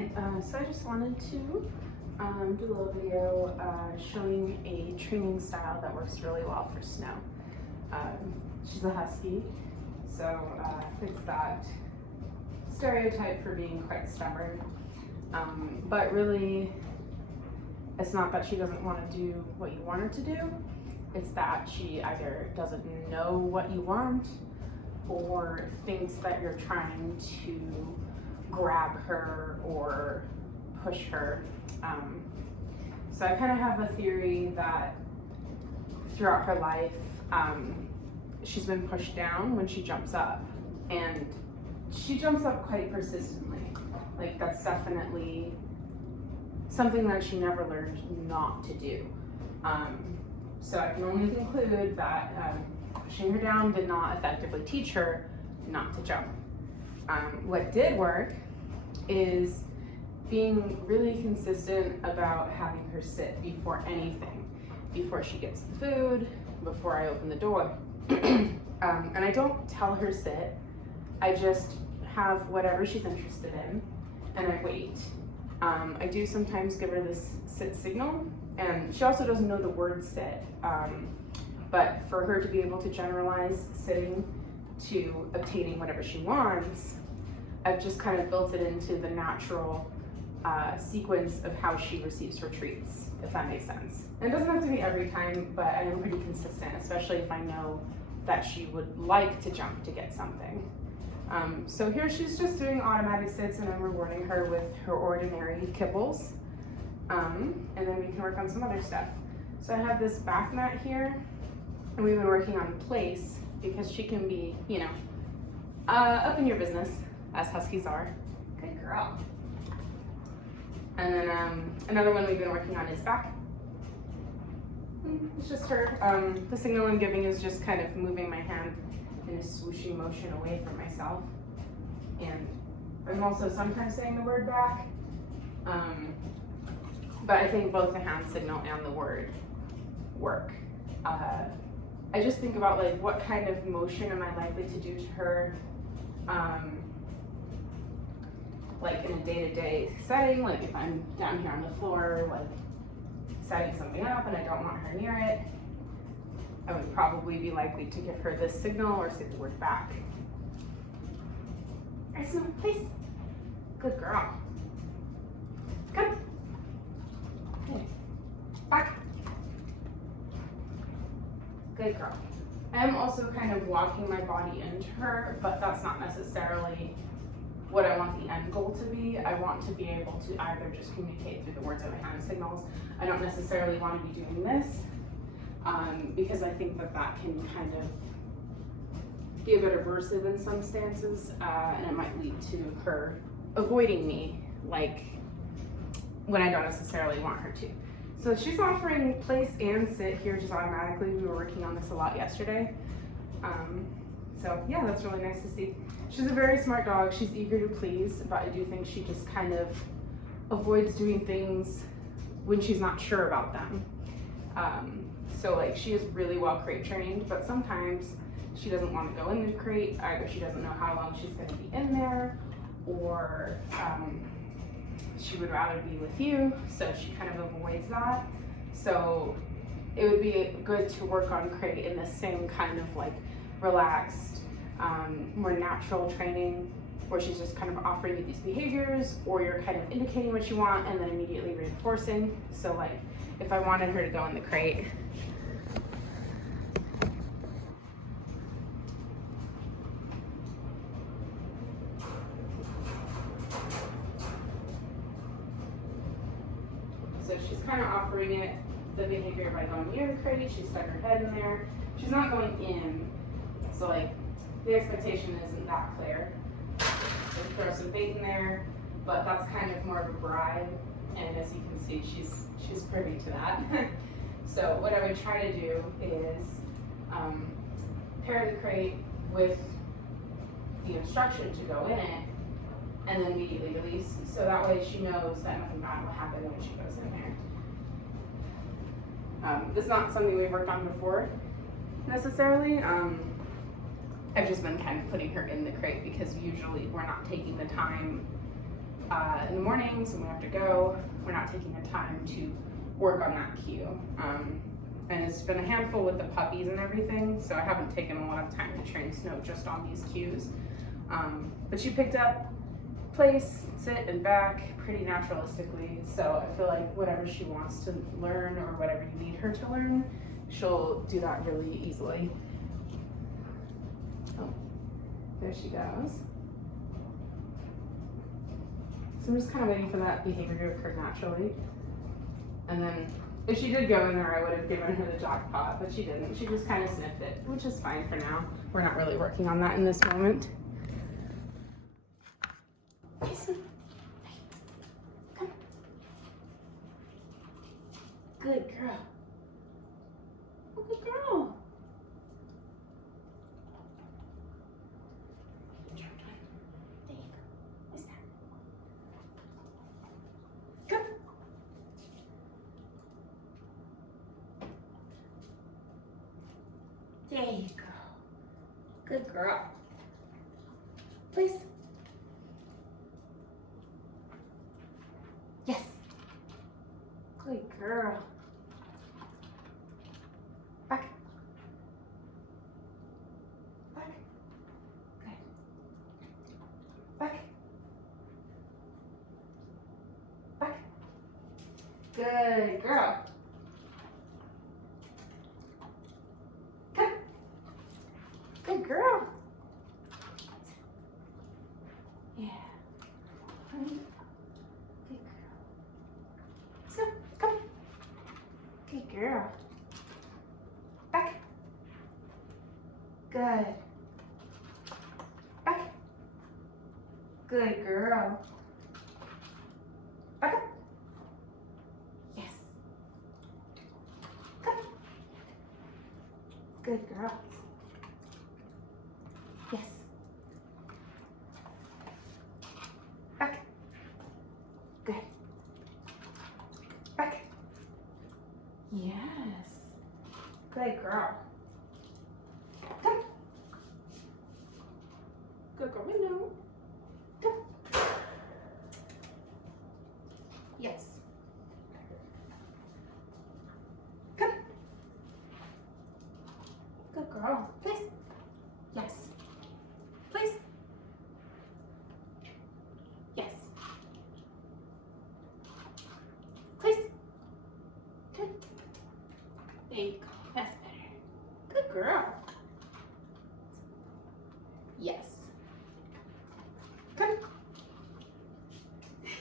Hi, so I just wanted to do a little video showing a training style that works really well for Snow. She's a husky, so fits that stereotype for being quite stubborn. But really, it's not that she doesn't want to do what you want her to do, it's that she either doesn't know what you want or thinks that you're trying to grab her or push her. So I kind of have a theory that throughout her life, she's been pushed down when she jumps up, and she jumps up quite persistently. Like, that's definitely something that she never learned not to do. So I can only conclude that pushing her down did not effectively teach her not to jump. What did work is being really consistent about having her sit before anything, before she gets the food, before I open the door. And I don't tell her sit, I just have whatever she's interested in and I wait. I do sometimes give her this sit signal, and she also doesn't know the word sit, but for her to be able to generalize sitting to obtaining whatever she wants, I've just kind of built it into the natural sequence of how she receives her treats, if that makes sense. And it doesn't have to be every time, but I am pretty consistent, especially if I know that she would like to jump to get something. So here she's just doing automatic sits, and I'm rewarding her with her ordinary kibbles. And then we can work on some other stuff. So I have this bath mat here, and we've been working on place because she can be, you know, up in your business, as huskies are. Good girl. And then another one we've been working on is back. It's just her. The signal I'm giving is just kind of moving my hand in a swooshing motion away from myself. And I'm also sometimes saying the word back. But I think both the hand signal and the word work. I just think about, like, what kind of motion am I likely to do to her, like in a day-to-day setting, like if I'm down here on the floor, like setting something up and I don't want her near it, I would probably be likely to give her this signal or say the word back. Excellent, please. Good girl. Come. Okay. Back. Good girl. I am also kind of walking my body into her, but that's not necessarily what I want the end goal to be. I want to be able to either just communicate through the words of my hand signals. I don't necessarily want to be doing this because I think that that can kind of be a bit aversive in some stances, and it might lead to her avoiding me, like when I don't necessarily want her to. So she's offering place and sit here just automatically. We were working on this a lot yesterday. So yeah, that's really nice to see. She's a very smart dog. She's eager to please, but I do think she just kind of avoids doing things when she's not sure about them. So like, she is really well crate trained, but sometimes she doesn't want to go in the crate. Either she doesn't know how long she's going to be in there, or she would rather be with you, so she kind of avoids that. So it would be good to work on crate in the same kind of like relaxed, more natural training, where she's just kind of offering you these behaviors, or you're kind of indicating what you want and then immediately reinforcing. So like, if I wanted her to go in the crate, so she's kind of offering it the behavior by going near the crate. She's stuck her head in there. She's not going in. So like, the expectation isn't that clear. So throw some bait in there, but that's kind of more of a bribe. And as you can see, she's privy to that. So what I would try to do is pair the crate with the instruction to go in it, and then immediately release. So that way she knows that nothing bad will happen when she goes in there. This is not something we've worked on before necessarily. I've just been kind of putting her in the crate because usually we're not taking the time in the mornings when we have to go, we're not taking the time to work on that cue. And it's been a handful with the puppies and everything, so I haven't taken a lot of time to train Snow just on these cues. But she picked up place, sit, and back pretty naturalistically, so I feel like whatever she wants to learn or whatever you need her to learn, she'll do that really easily. Oh, there she goes. So I'm just kind of waiting for that behavior to occur naturally. And then if she did go in there, I would have given her the jackpot, but she didn't. She just kind of sniffed it, which is fine for now. We're not really working on that in this moment. Jason, come. Good girl. Oh, good girl. There you go. What's that? Come. There you go. Good girl. Please. Yes. Good girl. Back. Back. Good. Back. Back. Good girl. Come. Good girl. Yeah. Good girl. So, come. Good girl. Back. Good. Back. Good girl. Back up. Yes. Come. Good girl. Yes. Back. Good. Back. Yes. Good girl. Come. Good girl. Window. Come. Yes. Come. Good girl. Please. Yes. Please. Yes. Please. Good. There you go. That's better. Good girl. Yes. Come.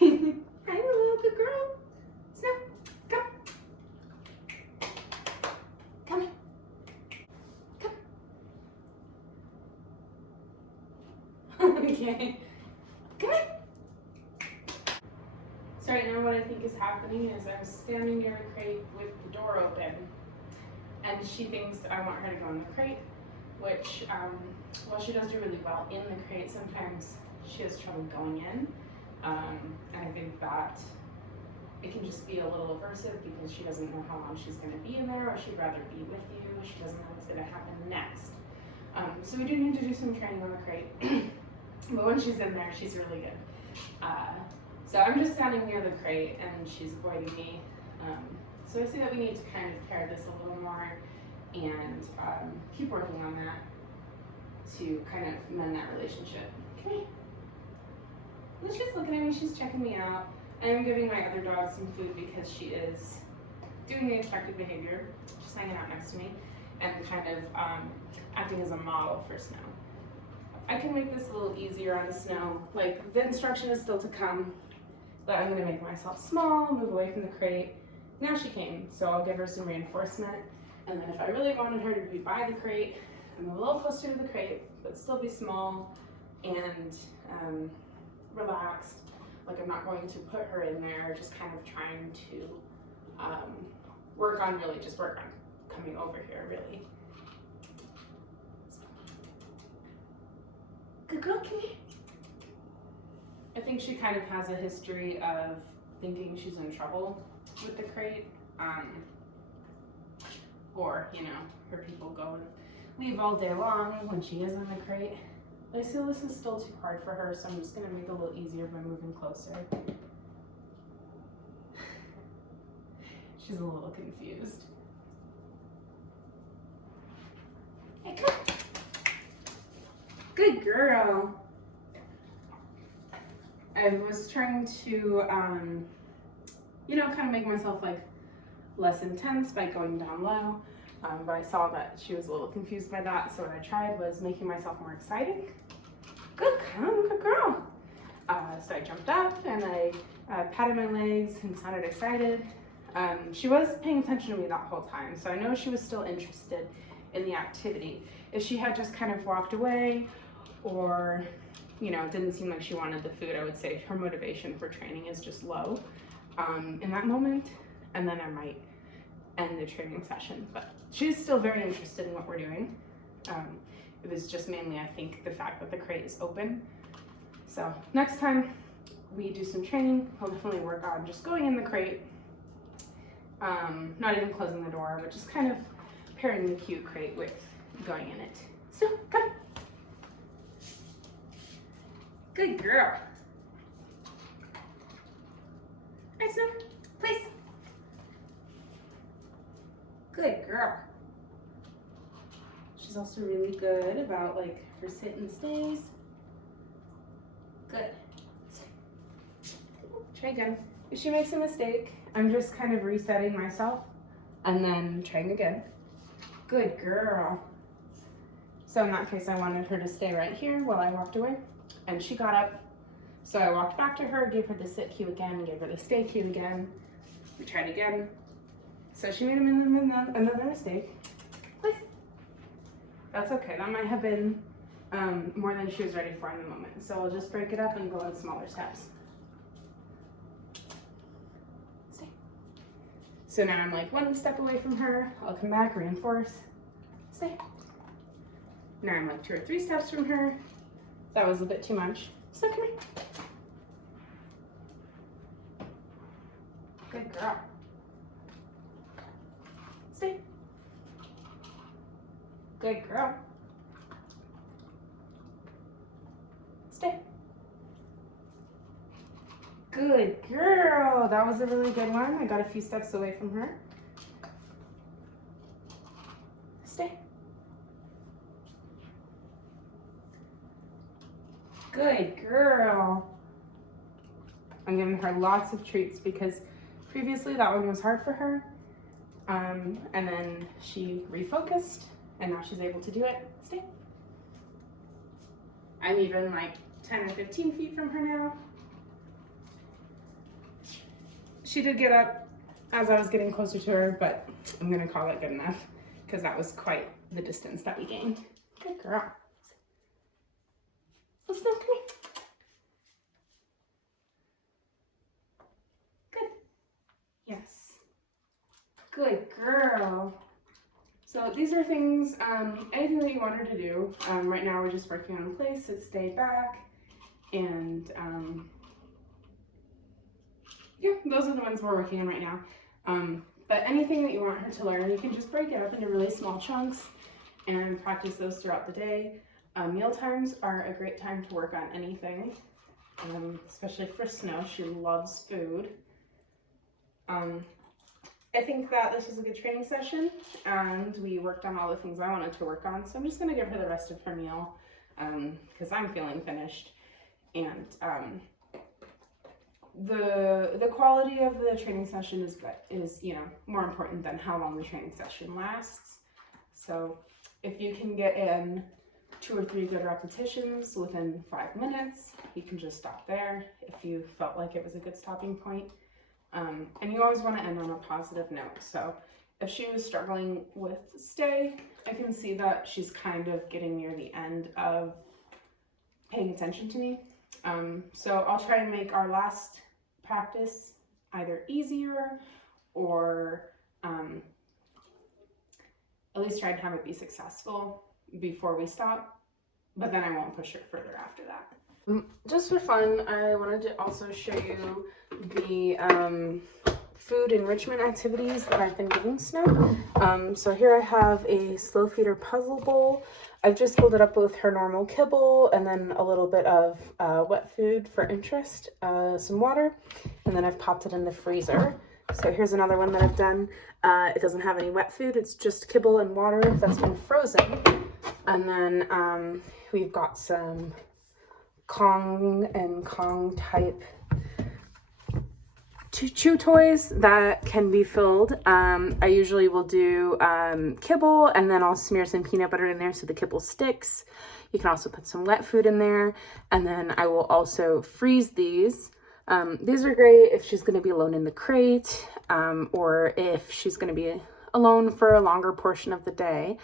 I'm a little good girl. Snow. Come. Come. Come. Okay. Come here. So right now what I think is happening is I'm standing near a crate with the door open, and she thinks I want her to go in the crate, which, while she does do really well in the crate, sometimes she has trouble going in. And I think that it can just be a little aversive because she doesn't know how long she's going to be in there, or she'd rather be with you. She doesn't know what's going to happen next. So we do need to do some training on the crate, but when she's in there, she's really good. So I'm just standing near the crate and she's avoiding me. So I see that we need to kind of pair this a little more and keep working on that to kind of mend that relationship. Come here. She's looking at me, she's checking me out. I am giving my other dog some food because she is doing the expected behavior. She's hanging out next to me and kind of acting as a model for Snow. I can make this a little easier on Snow. Like, the instruction is still to come, but I'm gonna make myself small, move away from the crate. Now she came, so I'll give her some reinforcement. And then if I really wanted her to be by the crate, I'm a little closer to the crate, but still be small and relaxed. Like, I'm not going to put her in there, just kind of trying to work on coming over here, really. Good girl, come here. I think she kind of has a history of thinking she's in trouble with the crate, or, you know, her people go and leave all day long when she is in the crate. I feel this is still too hard for her, so I'm just gonna make it a little easier by moving closer. She's a little confused. Hey, come. Good girl. I was trying to, you know, kind of make myself like less intense by going down low, but I saw that she was a little confused by that, so what I tried was making myself more exciting. Good girl. So I jumped up and I patted my legs and sounded excited. She was paying attention to me that whole time, so I know she was still interested in the activity. If she had just kind of walked away or, you know, it didn't seem like she wanted the food, I would say her motivation for training is just low in that moment, and then I might end the training session. But she's still very interested in what we're doing. It was just mainly, I think, the fact that the crate is open. So next time we do some training, I'll definitely work on just going in the crate, not even closing the door, but just kind of pairing the cute crate with going in it. So, come. Good girl. Right, Snow, please. Good girl. She's also really good about like her sit and stays. Good. Try again. If she makes a mistake, I'm just kind of resetting myself and then trying again. Good girl. So in that case, I wanted her to stay right here while I walked away, and she got up. So I walked back to her, gave her the sit cue again, gave her the stay cue again. We tried again. So she made another mistake. Please. That's okay. That might have been more than she was ready for in the moment. So we'll just break it up and go in smaller steps. Stay. So now I'm like one step away from her. I'll come back, reinforce. Stay. Now I'm like 2 or 3 steps from her. That was a bit too much. So come here. Good girl. Stay. Good girl. Stay. Good girl. That was a really good one. I got a few steps away from her. Stay. Good girl. I'm giving her lots of treats because previously that one was hard for her. And then she refocused and now she's able to do it. Stay. I'm even like 10 or 15 feet from her now. She did get up as I was getting closer to her, but I'm gonna call it good enough because that was quite the distance that we gained. Good girl. Let's go, come here. Good. Yes. Good girl. So these are things, anything that you want her to do. Right now we're just working on place, sit, stay back, and yeah, those are the ones we're working on right now. But anything that you want her to learn, you can just break it up into really small chunks and practice those throughout the day. Meal times are a great time to work on anything, especially for Snow. She loves food. I think that this was a good training session, and we worked on all the things I wanted to work on. So I'm just going to give her the rest of her meal because I'm feeling finished. And the quality of the training session is you know, more important than how long the training session lasts. So if you can get in 2 or 3 good repetitions within 5 minutes, you can just stop there if you felt like it was a good stopping point. And you always want to end on a positive note. So if she was struggling with stay, I can see that she's kind of getting near the end of paying attention to me. So I'll try and make our last practice either easier or at least try and have it be successful before we stop, but then I won't push her further after that. Just for fun, I wanted to also show you the food enrichment activities that I've been giving Snow. So here I have a slow feeder puzzle bowl I've just filled it up with her normal kibble and then a little bit of wet food for interest, some water, and then I've popped it in the freezer. So here's another one that I've done. It doesn't have any wet food, it's just kibble and water that's been frozen. And then we've got some Kong and Kong type chew toys that can be filled. I usually will do kibble, and then I'll smear some peanut butter in there so the kibble sticks. You can also put some wet food in there, and then I will also freeze these. These are great if she's going to be alone in the crate, or if she's going to be alone for a longer portion of the day.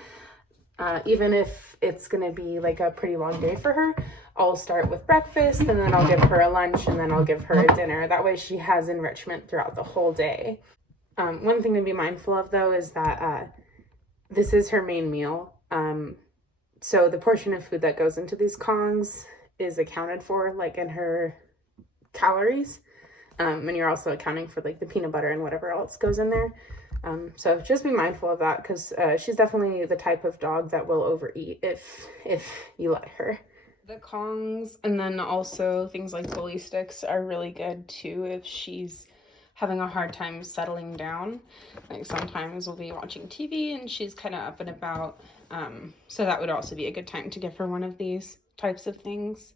Even if it's going to be like a pretty long day for her, I'll start with breakfast and then I'll give her a lunch and then I'll give her a dinner. That way she has enrichment throughout the whole day. One thing to be mindful of though is that this is her main meal. So the portion of food that goes into these Kongs is accounted for like in her calories. And you're also accounting for like the peanut butter and whatever else goes in there. So just be mindful of that because she's definitely the type of dog that will overeat if you let her. The Kongs and then also things like bully sticks are really good too if she's having a hard time settling down. Like sometimes we'll be watching TV and she's kind of up and about. So that would also be a good time to give her one of these types of things.